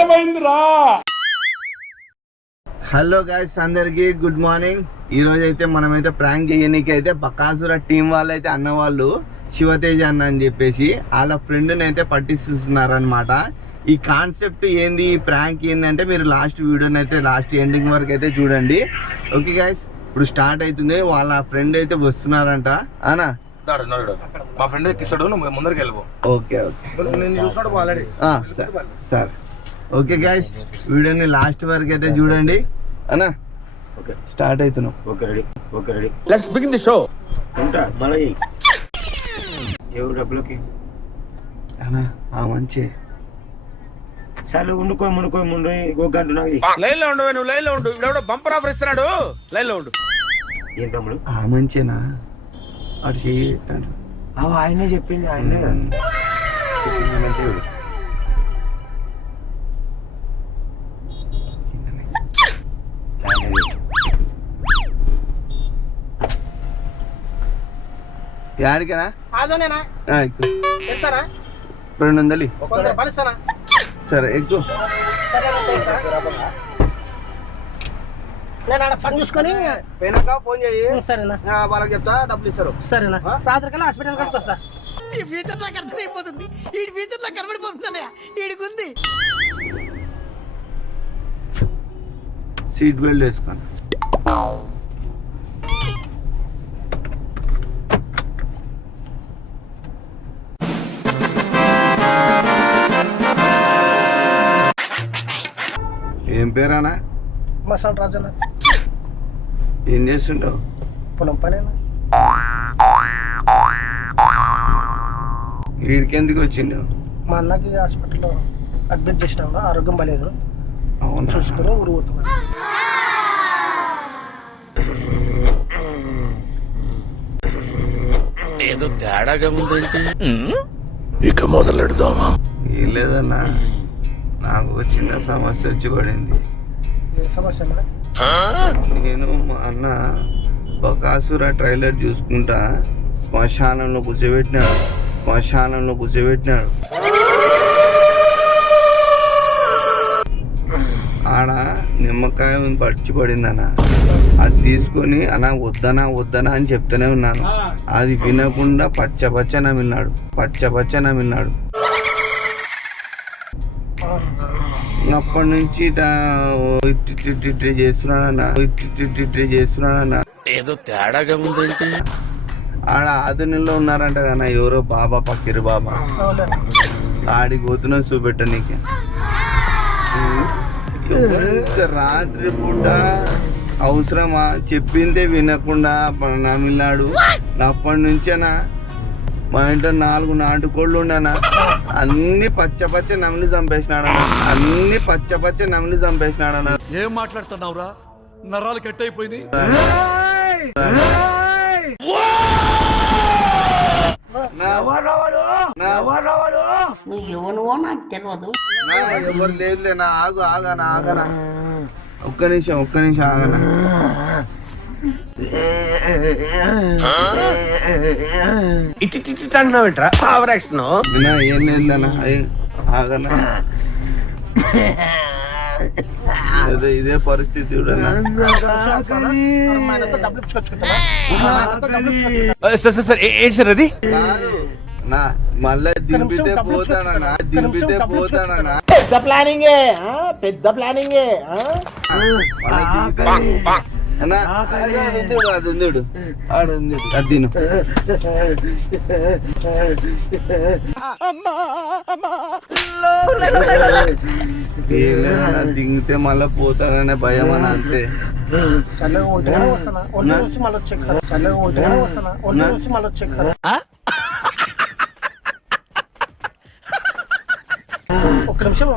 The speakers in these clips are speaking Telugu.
ఏమైందిరా? హలో గైస్, అందరికి గుడ్ మార్నింగ్. ఈ రోజు అయితే మనమైతే ప్రాంక్ చేయడానికి అయితే బకాసుర టీం వాళ్ళు అయితే అన్న వాళ్ళు శివతేజ అన్న అని చెప్పేసి వాళ్ళ ఫ్రెండ్ని అయితే పట్టిస్తున్నారనమాట. ఈ కాన్సెప్ట్ ఏంది, ఈ ప్రాంక్ ఏంది అంటే మీరు లాస్ట్ వీడియోని అయితే లాస్ట్ ఎండింగ్ వరకు అయితే చూడండి. ఓకే గైస్, ఇప్పుడు స్టార్ట్ అవుతుంది. వాళ్ళ ఫ్రెండ్ అయితే వస్తున్నారంట. అనా మా ఫ్రెండ్ ఎక్కిస్తాడు, నువ్వు ముందరికి వెళ్ళిపో. ఓకే ఓకే, నేను చూస్తాడు ఆల్రెడీ. సార్ ఓకే గైస్, వీడియోని లాస్ట్ వరకు అయితే చూడండి. అనా ఓకే, స్టార్ట్ అవుతున్నాం. Okay ready, okay ready. Let's begin the show. ఉంటా మళ్ళీ ఎవరు డబ్బులకి అనా మంచి సరే ఉండుకో మునుకో ముందు ఒక గంట నాకు లైన్ లో ఉండు, నువ్వు లైన్ లో ఉండు. ఇప్పుడు బంపర్ ఆఫర్ ఇస్తున్నాడు, లైన్ లో ఉండు. ఏం తమ్ముడు? మంచినా అటు చేయండి. ఆయనే చెప్పింది, ఆయనే మంచిగా యాడికనా? 200. సరే ఎక్కువ. పని చూసుకొని పోయినాక ఫోన్ చేయి. సరేనా, వాళ్ళకి చెప్తా, డబ్బులు ఇస్తారు. సరేనా. రాత్రికల్లా హాస్పిటల్ కలుపుతా సార్. ఈ ఫ్యూచర్ నాకు అర్థమైపోతుంది. ఈ ఫ్యూచర్ నాకు కనబడిపోతుందన్నయ్య. ఈడికుంది. సీట్ బెల్ట్ వేసుకోండి. ఏం పేరానా? మసాలా రాజన్న. ఏం చేస్తుంటావు? పొలం పనేనా. వీడికి ఎందుకు వచ్చిండు? మా అన్నకి హాస్పిటల్లో అడ్మిట్ చేసినాము, ఆరోగ్యం బాలేదు. అవును, చూసుకుని ఊరు పోతున్నాను. ఏదో తేడాగా ఉందేంటి? ఇక మొదలెడదామా? ఏం లేదన్నా, నాకు చిన్న సమస్య వచ్చి పడింది. ఏ సమస్య అన్నా? నేను మా అన్న బకాసుర ట్రైలర్ చూసుకుంటా శ్మశానంలో కూర్చోబెట్టినాడు. ఆడ నిమ్మకాయ పడిచి పడిందన్న. అది తీసుకొని అన్న వద్దనా అని చెప్తూనే ఉన్నాను. అది వినకుండా పచ్చ నమిలినాడు. అప్పటి నుంచి ఇట్లా చేస్తున్నాడన్న. ఏదో తేడాగా ఉందేంటి? ఆడ ఆధునిలో ఉన్నారంట కదా ఎవరో బాబా, పక్కిరు బాబా. ఆడికి పోతున్నా చూపెట్ట నీకే. రాత్రి పూట అవసరమా? చెప్పిందే వినకుండా నమిలాడు. అప్పటి నుంచేనా మా ఇంట్లో 4 నాటుకోళ్ళు ఉండనా, అన్ని పచ్చ నమిలి చంపేసినాడన్న. ఏం మాట్లాడుతున్నావురా? నరాలు కట్ అయిపోయింది. నువ్వు ఎవనువో నాకు తెలియదు. ఎవరు లేదులే నా. ఆగనా ఒక్క నిమిషం ఆగనా. అంటున్నావేంట్రా? ఏం లేదన్నా, ఆగనా. ఇదే పరిస్థితి చూడన్నా. ఏంటి సార్ అది? నా మళ్ళీ దింపితే పోతానన్నా. పెద్ద ప్లానింగే. అది ఉంది అది తిను. దింగితే మళ్ళీ పోతాననే భయం అని అంతే. చల్లగా ఉంటేనే వస్తానా, ఒంటి చూసి మళ్ళీ వచ్చే. ఒక్క నిమిషం.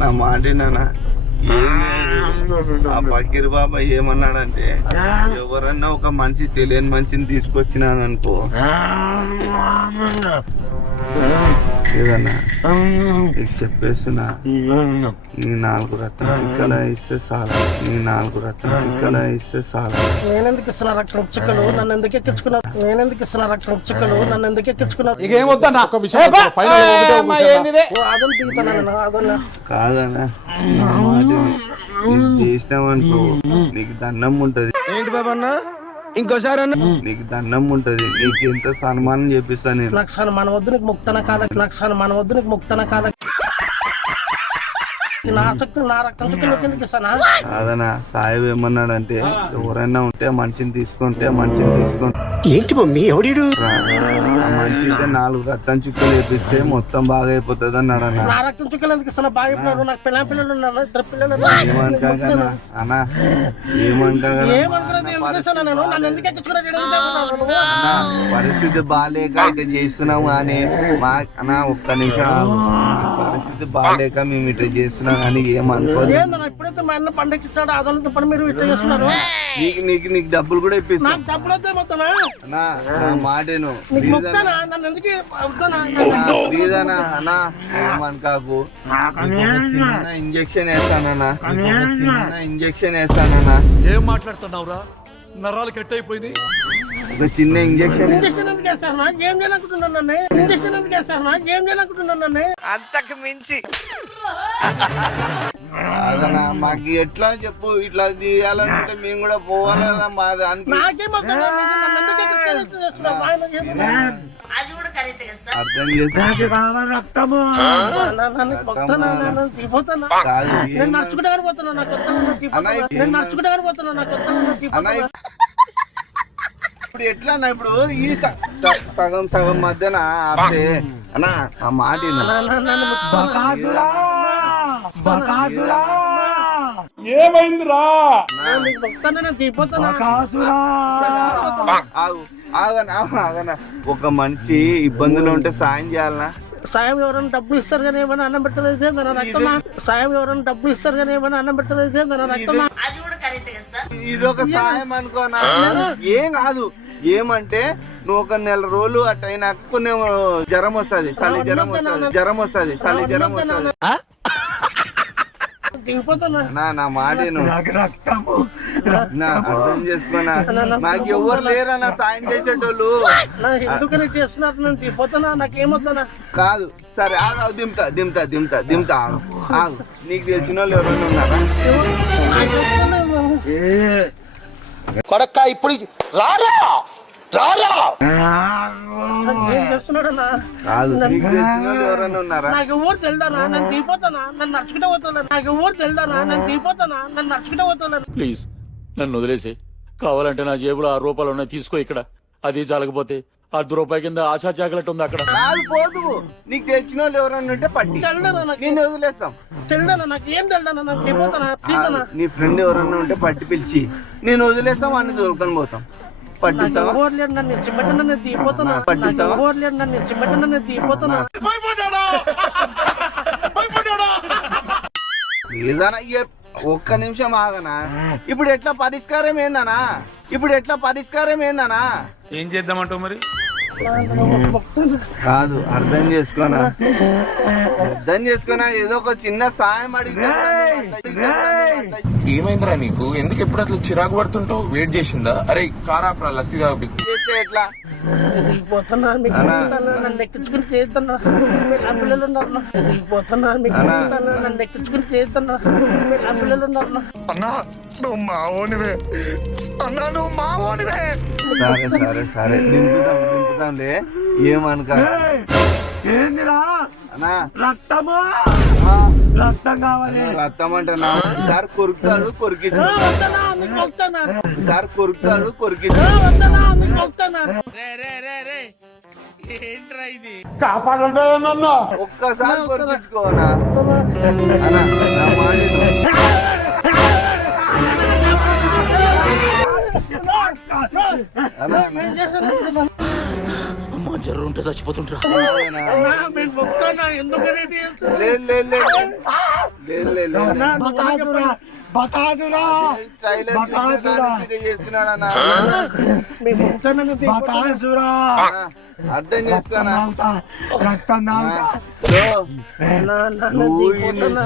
నా మాట ఏం లేదు. ఆ ఫకీర్ బాబా ఏమన్నాడంటే ఎవరన్నా ఒక మనిషి తెలియని మనిషిని తీసుకొచ్చినాను అనుకో ఏదన్నా నీకు చెప్పేస్తున్నా నీ 4 రక్తం చుక్కలు ఇస్తే చాలా నీ 4 రక్తం చుక్కలు ఇస్తే చాలా నేనెందుకు ఇస్తున్నా రక్తం చుక్కలు నన్ను ఎందుకు ఎక్కించుకున్నారు నేనెందుకు ఇస్తున్నా రక్తం చుక్కలు నన్ను ఎందుకు ఎక్కించుకున్నారు అదొని దిగుతాను అదొన్నా కాదన్నా నా మాట విను. నీకు చేసినావనుకో నీకు దండం ఉంటది ఏంటి బాబన్న ఇంకోసారి అన్న నీకు దండం ఉంటది నీకు ఎంత సన్మానం చేపిస్తా నేను లక్షాన్ని మన వద్దు నీకు ముక్తన కాల లక్షాన్ని మన వద్దు నీకు ముక్తన కాల నా చుక్కలు నా రక్తం చుక్కలు నీకు ఎందుకు ఇస్తానా కాదన్నా సాయిబ్ ఏమన్నాడంటే ఎవరైనా ఉంటే మనిషిని తీసుకుంటే ఏంటి మమ్మీ ఎవడీడు ఆ మనిషికి 4 రక్తం చుక్కలు వేపిస్తే మొత్తం బాగా అయిపోతుంది అన్నాడు అన్న నా రక్తం చుక్కలు ఎందుకు ఇస్తున్నా బాగా ఇప్పుడు నాకు పిల్లలు ఉన్నారు 2 పిల్లలు ఉన్నారు. ఏమంటా కదా అన్నా ఏమంటా కదా ఏమనుకున్నది ఎందుకు ఇస్తాను నేను నన్ను ఎందుకు ఎక్కించుకున్నాడు అన్నా, పరిస్థితి బాగాలేక ఇట్లా చేస్తున్నాము కానీ మా అన్న ఒక్క నిమిషం ఆగు. పరిస్థితి బాగాలేక మేము ఇట్లా చేస్తున్నాం కానీ ఏమనుకోదు ఏందన్నా ఇప్పుడైతే మా అన్న పండగ ఇచ్చాడు అదనంత పని మీరు ఇట్లా చేస్తున్నారు నీకు డబ్బులు కూడా ఇప్పిస్తాం నాకు డబ్బులు వద్దే మొత్తమా అన్నా నా మాటేను నీకు మొత్తానా నన్ను ఎందుకు వద్దానా ప్లీజనా అన్నా ఏమనుకాకు ఇంజక్షన్ వేస్తానన్నా ఇంజక్షన్ వేస్తానన్నా ఏం మాట్లాడుతున్నావురా నరాలు కట్ అయిపోయింది ఒక చిన్న ఇంజక్షన్ ఇంజక్షన్ ఎందుకు వేస్తారు నా ఏం చేయాలనుకుంటున్నాను నన్ను ఇంజక్షన్ ఎందుకు వేస్తారు నా ఏం చేయాలనుకుంటున్నాను నన్ను అదన్నా మాకు ఎట్లా చెప్పు ఇట్లా చేయాలంటే మేము కూడా పోవాలి కదా మా దానికి నాకేం వద్దు నన్ను ఎందుకు ఎక్కించుకున్నావు? బాగా చేస్తున్నావు. అర్థం చేస్తా రక్తము నన్ను మొత్తానా నన్ను తీపోతానా కాదు నేను నడుచుకుంటే కానీ పోతున్నా నాకు కొత్త నన్ను తీపోతానా నేను నడుచుకుంటే కానీ పోతున్నా నాకు కొత్త నన్ను అన్న తీపోతానా ఇప్పుడు ఎట్లా అన్న ఇప్పుడు ఈ సగం మధ్యన ఆపితే అన్న ఆ మాట విను. నన్ను బకాసురా బకాసురా నీకు మొత్తానా నేను తీపోతానా బకాసురా ఆగనా ఒక మనిషి ఇబ్బందులు ఉంటే సాయం చేయాలనా సాయం ఎవరైనా డబ్బులు ఇస్తారు కానీ ఏమైనా అన్నం పెట్టలేదు ఏందన్నా రక్తమా సాయం ఎవరైనా డబ్బులు ఇస్తారు కానీ ఏమైనా అన్నం పెట్టలేదు ఏందన్నా రక్తమా ఇది ఒక సాయం అనుకోనా ఏం కాదు ఏమంటే నువ్వు ఒక 1 రోజులు అట్ట అయినాక కొన్ని జ్వరం వస్తుంది చలి జ్వరం వస్తుంది దిగిపోతానా నా మాట విను. రక్తము నా అర్థం చేసుకోనా నాకు ఎవరు లేరన్నా సాయం చేసేటోళ్ళు నా ఎందుకని చేస్తున్నారు నేను తీపోతానా నాకేమవుతానా కాదు సరే ఆగు దింపుతా ఆగు నీకు తెలిసిన వాళ్ళు ఎవరైనా ఉన్నారా కొడక్క ఇప్పుడు రారా రారా ఏం చేస్తున్నాడన్నా కాదు నీకు తెలిసిన వాళ్ళు ఎవరైనా ఉన్నారా నాకు ఊరు తెలుదానా నేను తీపోతానా నన్ను నడుచుకుంటే పోతాను నాకు ఊరు తెలుదానా నేను తీపోతానా నన్ను నడుచుకుంటే పోతాను ప్లీజ్ నన్ను వదిలేసి కావాలంటే నా జేబులో 6 రూపాయలు ఉన్నాయి తీసుకో ఇక్కడ అది చాలకపోతే ₹10 కింద ఆశా చాకలెట్ ఉంది అక్కడ కాదు పోదు నీకు తెలిసిన వాళ్ళు ఎవరైనా ఉంటే పట్టి తెలుదానా నాకు నేను వదిలేస్తాం తెలుదానా నాకు ఏం తెలుదానా నాకు తీపోతానా తీతానా నీ ఫ్రెండ్ ఎవరైనా ఉంటే పట్టి పిలిచి నేను వదిలేస్తాం అన్ని దొరుకుని పోతాం పట్టిస్తావా ఊరు లేదు నన్ను చిమ్మటి నన్ను తీపోతానా పట్టిస్తావా? ఊరు లేదు నన్ను చిమ్మటి నన్ను తీపోతానా ఏదన్నా ఒక్క నిమిషం ఆగనా ఇప్పుడు ఎట్లా పరిష్కారం ఏందనా ఏం చేద్దామంటావు మరి కాదు అర్థం చేసుకోనా ఏదో ఒక చిన్న సాయం అడిగితే ఏమైందిరా నీకు ఎందుకు ఎప్పుడు అట్లా చిరాకు పడుతుంటావు వెయిట్ చేసిందా అరే కారాఫ్రా లస్సీగా చేస్తే ఎట్లా దిగిపోతున్నా మీకు నన్ను ఎక్కించుకుని చేస్తున్నా ఆ పిల్లలు ఉన్నారు దిగిపోతున్నా మీకు నన్ను ఎక్కించుకుని చేస్తున్నా ఆ పిల్లలు ఉన్నారు అన్నా నువ్వు మావోనివే అన్నా నువ్వు మావోనివే సరే దింపుతాంలే ఏమనుక ఏందిరా అన్నా రక్తము ఆ, రక్తం కావాలి రక్తం అంటే నా సార్ కొరుకుతాడు కొరికిచ్చు వద్దనా నీకు వస్తానా సార్ కొరుకుతాడు కొరికిచ్చు వద్దనా నీకు వస్తానా ఏంట్రా ఇది ఒక్కసారి కొరికించుకోనా అన్నా నా మాట విను. అన్నా ఏం చేస్తాను అమ్మ జర్రు ఉంటే చచ్చిపోతుంటరా. అన్నా, మేము మొక్కుతానా, ఎందుకు రేపు చేస్తున్నారు? లేదు లేదు లేదు లేదు లేదు లేదు అన్నా, నువ్వు బకాసురా బకాసురా ట్రైలర్ బకాసురా చేస్తున్నాడన్నా మేము మొక్కుతానా, నువ్వు దిగిపోతానా? బకాసురా అర్థం చేసుకోనా రక్తం తాగుతా అన్నా, అన్నా, నేను దిగిపోతానా?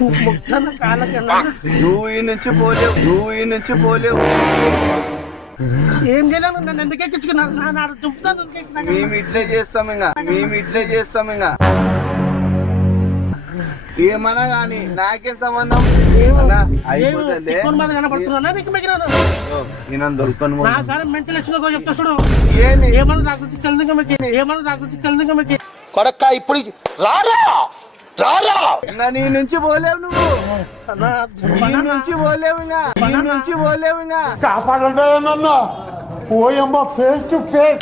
నువ్వు మొక్కుతానా కాళ్ళకన్నా? నువ్వు ఈ నుంచి పోలేవు ఏం చేయలేను, నన్ను ఎందుకు ఎక్కించుకున్నారు? నా దుంపుతాను, ఎందుకు ఎక్కినాక? మేము ఇట్లే చేస్తాం ఇంకా ఏమన్నా గాని నాకేం సంబంధం అన్నా, అయిపోతుందిలే. కనపడుతున్నా నీకు మిగిలిన నేను దొరుకుతాను నా కాలం మెంటల్ వచ్చిన చెప్తా చూడు. ఏంది ఏమన్నా నా గురించి తెలుదుగా మీకు కొడక్క ఇప్పుడు రారా రారా ఇంకా నీ నుంచి పోలేవు నువ్వు అన్నా, నీ నుంచి పోలేవు ఇంకా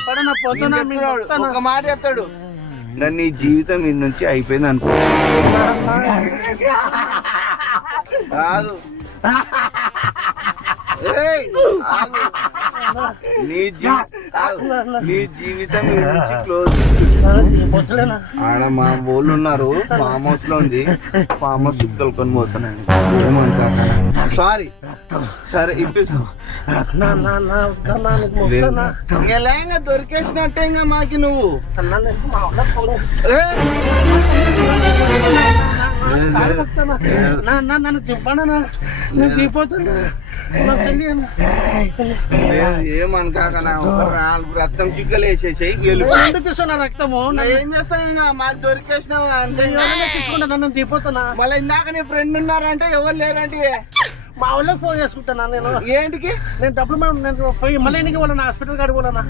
పడనా పోతానా, నేను మీకు చెప్తున్నాడు, వస్తానా? ఒక మాట చెప్తాడు నన్ను నీ జీవితం నీ నుంచి అయిపోయింది అనుకో కాదు ఏయ్, ఆగు. నీ జీవితం నీ నుంచి క్లోజ్ వస్తలేనా? ఆడ మా ఊళ్ళు ఉన్నారు ఫామ్ హౌస్ లో ఉంది ఫామ్ హౌస్ తొలుకొని పోతున్నాను సారీ సరే ఇప్పిస్తాం నా, వద్దన్నా, నీకు మొక్కుతానా? ఇంకా దొరికేసినట్టే ఇంకా మాకి నువ్వు అన్నా, నీకు మా వాళ్ళ ఫోన్ ఏయ్! కాలు మొక్కుతానా? నన్ను దింపడనా? నేను దిగిపోతాను, నా తల్లి అన్నా. ఏమనుకాక ఒక 4 రక్తం చిక్కలు వేసేసాయి ఎందుకు ఇస్తున్నా రక్తము? ఏం చేస్తావు ఇంకా మాకు దొరికేసినావు అంతే తీసుకుంటా, నన్ను దిగిపోతానా? మళ్ళీ ఇందాక నీ ఫ్రెండ్ ఉన్నారంటే ఎవరు లేరంటే మా వాళ్ళకి ఫోన్ చేసుకుంటానా నేను? ఏంటికి నేను డబ్బులు నేను పోయి మళ్ళీ ఇంటికి పోలేనా, హాస్పిటల్ కాడికి పోలేనా?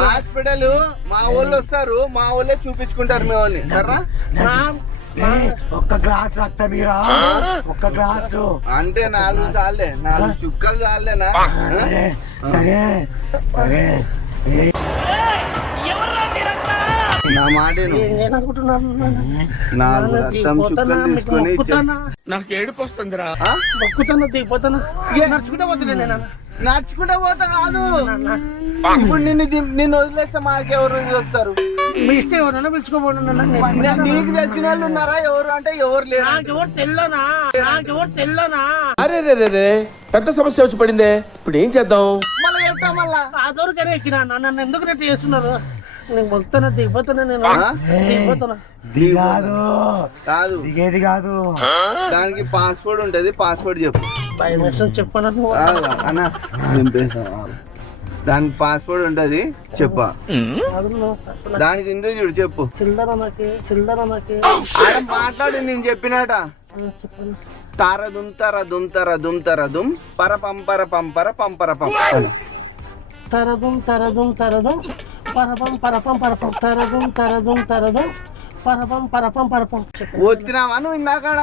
హాస్పిటల్ మా వాళ్ళు వస్తారు మా వాళ్ళే చూపించుకుంటారు మీ వాళ్ళని సరేనా ఒక్క గ్లాస్ రక్తం మీరా ఒక్క గ్లాసు అంటే 4 చాలే 4 చుక్కలు చాలేనా సరే సరే సరే నా మాట విను. ఏం చేయాలనుకుంటున్నాను? 4 రక్తం చుక్కలు తీసుకొని మొక్కుతానా, నాకు ఏడుపు వస్తుందిరా మొక్కుతానా, దిగిపోతానా? నడుచుకుంటా పోతున్నా నేను. నడుచుకుంటా పోతా కాదు ఇప్పుడు నిన్ను వదిలేస్తే మాకెవరు వస్తారు మీ ఇష్టం ఎవరన్నా పిలుచుకోబోతున్నా. నీకు తెచ్చిన వాళ్ళు ఉన్నారా ఎవరు అంటే ఎవరు లేరు నాకెవరు తెల్లనా? అరే రే రే రే పెద్ద సమస్య వచ్చి పడిందే ఇప్పుడు ఏం చేద్దాం మళ్ళీ చెప్తా మళ్ళా ఆ దొరికనే ఎక్కినా, నన్ను ఎందుకు రెట్టి చేస్తున్నారు? నేను మొక్కుతానా, దిగిపోతానా, నేను దిగిపోతానా? దిగాదు కాదు దిగేది కాదు దానికి పాస్వర్డ్ ఉంటది పాస్వర్డ్ చెప్పు భయం చెప్పాను నువ్వు. అన్నా నింపేసా దానికి పాస్వర్డ్ ఉంటది చెప్పా దానికి ఇందులో చూడు చెప్పు చిల్లర నాకే ఆడ మాట్లాడి నేను చెప్పినట చెప్పాను. దుమ్ పరపం పంపర పంపర పంప తరదుం పరపం చెప్పు. వచ్చినావా నువ్వు ఇందాకాడ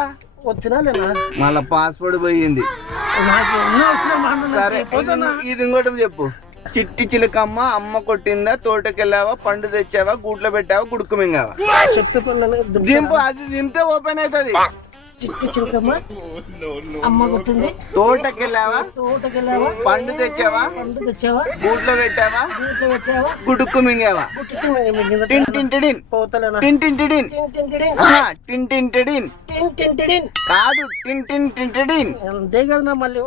వచ్చినా లేనా? మళ్ళా పాస్వర్డ్ పోయింది నాకు ఎన్నో వచ్చినా మా అన్న సరే నాకు పోతానా? ఇది ఇంకోటి చెప్పు చిట్టి చిలకమ్మ అమ్మ కొట్టిందా తోటకెళ్ళావా పండు తెచ్చావా గూట్లో పెట్టావా గుడుకు మింగావా శక్తి పిల్లని దింపు అది దింపితే ఓపెన్ అవుతుంది చిట్టి చిలకమ్మ అమ్మ కొట్టింది, తోటకెళ్ళావా తోటకెళ్ళావా, పండు తెచ్చావా గూట్లో పెట్టావా గుడుకు మింగావా టింటింటిడిన్ పోతలేనా? టింటింటిడిన్ ఆహా, టింటింటిడిన్ కాదు టింటింటిడిన్ అంతే కదా నా మళ్ళీ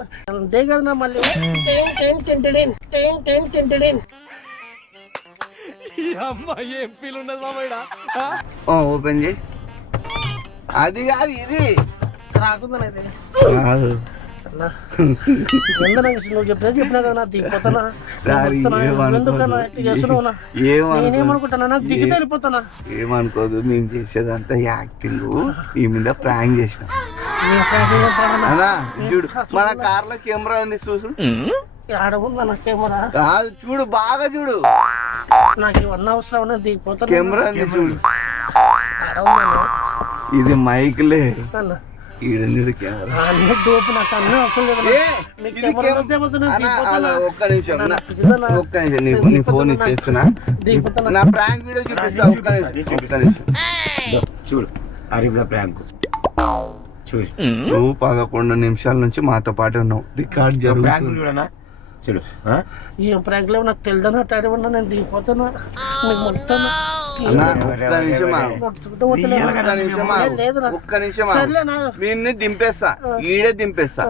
ఓపెన్ చేయి అది కాదు ఇది రాకుందనైతే కాదు నువ్వు చెప్పినా కదా నా దిగిపోతానా? సారీ, ఎందుకన్నా ఇట్లా చేస్తున్నావునా? నేనేమనుకుంటానా, నాకు దిగితే వెళ్ళిపోతానా? ఏమనుకోదు మేము చేసేదంతా యాక్టింగ్ ఈ మీద ప్రాంక్ చేసిన అన్నా చూడు మన కార్ లో కెమెరా ఉంది చూసు ఆడవుందా నా కెమెరా? కాదు చూడు బాగా చూడు నాకు ఇవన్నీ అవసరం, దిగిపోతాను. కెమెరా ఉంది చూడు ఆడవుందా ఇది మైక్లే అన్న? ఈడ కెమెరా అన్ని డోపు, నాకు అన్నీ అవసరం లేదు. ఏ, మీకు ఇది కెమెరా కెమ్- వద్దే వద్దు, నేను అన్నా, దిగిపోతానా? అలా ఒక్క నిమిషం అన్నా, నా- దిగుతానా? ఒక్క నిమిషం నీ ఫోన్ ఇచ్చేస్తున్నా దిగిపోతానా? నా ప్రాంక్ వీడియో చూపిస్తా ఒక్క నిమిషం చూడు అరిగుల ప్రాంక్ చూసి నువ్వు 11 నిమిషాల నుంచి మాతో పాటు ఉన్నావు రికార్డ్ ప్రాంక్ జరుగుతుంది చూడనా చూడు ఆ? ఏం ప్రాంక్ లేవు నాకు తెలియదని అట్టాడి ఉన్నా నేను దిగిపోతున్నా నీకు మొత్తాను అన్నా ఒక్క నిమిషం ఆగు. మొత్తం వదిలేను. ఒక్క నిమిషం ఆగు. లేదు నా. ఒక్క నిమిషం ఆగు. సర్లేనా? వీడిని దింపేస్తా ఈడే దింపేస్తా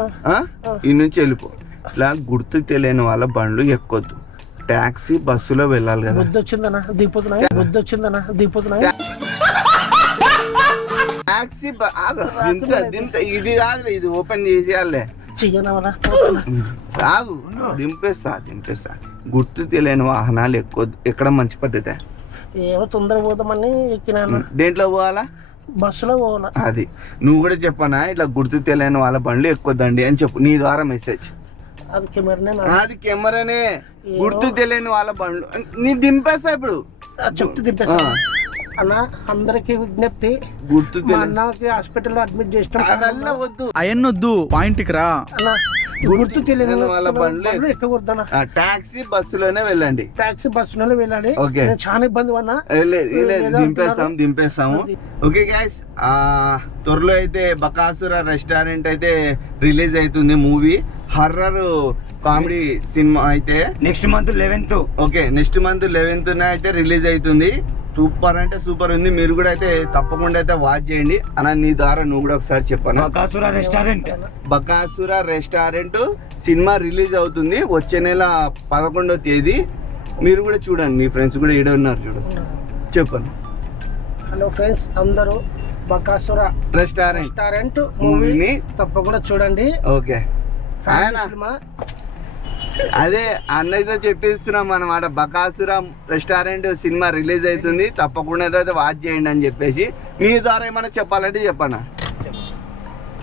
ఈ నుంచి వెళ్ళిపో. ఇట్లా గుర్తు తెలియని వాళ్ళ బండ్లు ఎక్కొద్దు. టాక్సీ బస్సులో వెళ్ళాలి కదా. బుద్ధి వచ్చిందనా దిగిపోతున్నా బుద్ధి వచ్చిందనా దిగిపోతున్నా టాక్సీ దింత ఇది కాదు, ఇది ఓపెన్ చేసేయాలే. చెయ్యనవరా కాదు దింపేస్తా. గుర్తు తెలియని వాహనాలు ఎక్కొద్దు. ఎక్కడ మంచి పద్ధతి. ఏమో తొందర పోదామని ఎక్కినాను. దేంట్లో పోవాలా? బస్సులో పోవాలా. అది నువ్వు కూడా చెప్పనా, ఇట్లా గుర్తు తెలియని వాళ్ళ బండ్లు ఎక్కొద్దండి అని చెప్పు. నీ ద్వారా మెసేజ్. అది కెమెరానే అది కెమెరానే. గుర్తు తెలియని వాళ్ళ బండ్లు నీ దింపేస్తా ఇప్పుడు. చెప్తే దింపేస్తా అన్న. అందరికి విజ్ఞప్తి, గుర్తు మా అన్నకి హాస్పిటల్లో అడ్మిట్ చేసినాం అదల్లా వద్దు. అయన్నొద్దు, పాయింట్కి రా. అన్న. గుర్తు తెలియని వాళ్ళ బండ్లు ఎక్కకూడదన్నా. టాక్సీ బస్సులోనే వెళ్ళండి. టాక్సీ బస్సులోనే వెళ్ళాలి. ఓకే. నేను చాలా ఇబ్బంది పడినా. దింపేస్తాము. ఓకే గైస్, త్వరలో అయితే బకాసుర రెస్టారెంట్ అయితే రిలీజ్ అవుతుంది. మూవీ హర్రర్ కామెడీ సినిమా అయితే next month 11th. Okay, next month 11th అయితే రిలీజ్ అవుతుంది. సూపర్ అంటే సూపర్ ఉంది. మీరు కూడా అయితే తప్పకుండా అయితే వాచ్ చేయండి. అన్న నీ ద్వారా నువ్వు కూడా ఒకసారి చెప్పాను. Bakasura restaurant. Bakasura restaurant cinema release అవుతుంది వచ్చే నెల 11వ తేదీ. మీరు కూడా చూడండి, మీ ఫ్రెండ్స్ కూడా ఈడ ఉన్నారు చూడు. చెప్పండి. హలో ఫ్రెండ్స్, అందరూ బకాసుర రెస్టారెంట్ మూవీని తప్పకుండా చూడండి. ఓకే, అదే అన్నయ్యతో చెప్పిస్తున్నాం అన్నమాట. బకాసుర రెస్టారెంట్ సినిమా రిలీజ్ అవుతుంది, తప్పకుండా అయితే వాచ్ చేయండి అని చెప్పేసి. మీ ద్వారా ఏమైనా చెప్పాలంటే చెప్పన్నా.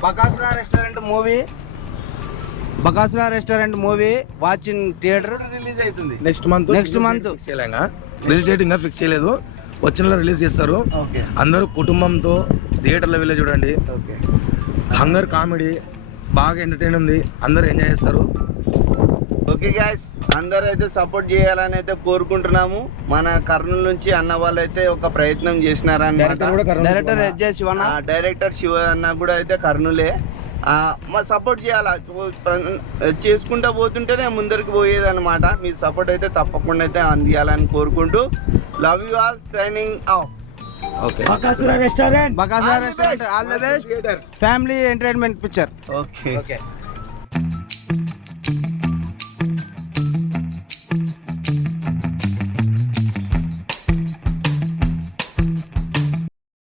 Bakasura restaurant movie watch in theatre release అవుతుంది నెక్స్ట్ మంత్ రిలీజ్ డేట్ ఇంకా ఫిక్స్ చేయలేదు. వచ్చిన నెల రిలీజ్ చేస్తారు. ఓకే అందరూ కుటుంబంతో థియేటర్లో వెళ్ళి చూడండి. ఓకే. హంగర్ కామెడీ బాగా ఎంటర్టైన్ ఉంది, అందరూ ఎంజాయ్ చేస్తారు. ఓకే గైస్, అందరూ అయితే సపోర్ట్ చేయాలని అయితే కోరుకుంటున్నాము. మన కర్నూలు నుంచి అన్న వాళ్ళు అయితే ఒక ప్రయత్నం చేసినారని. డైరెక్టర్ శివ అన్న కూడా అయితే కర్నూలే. మా సపోర్ట్ చేయాలా, చేసుకుంటూ పోతుంటేనే ముందరికి పోయేది అనమాట. మీ సపోర్ట్ అయితే తప్పకుండా అయితే అందియాలని కోరుకుంటూ love you all, signing off. Bakasura restaurant. All the best family entertainment picture. Okay.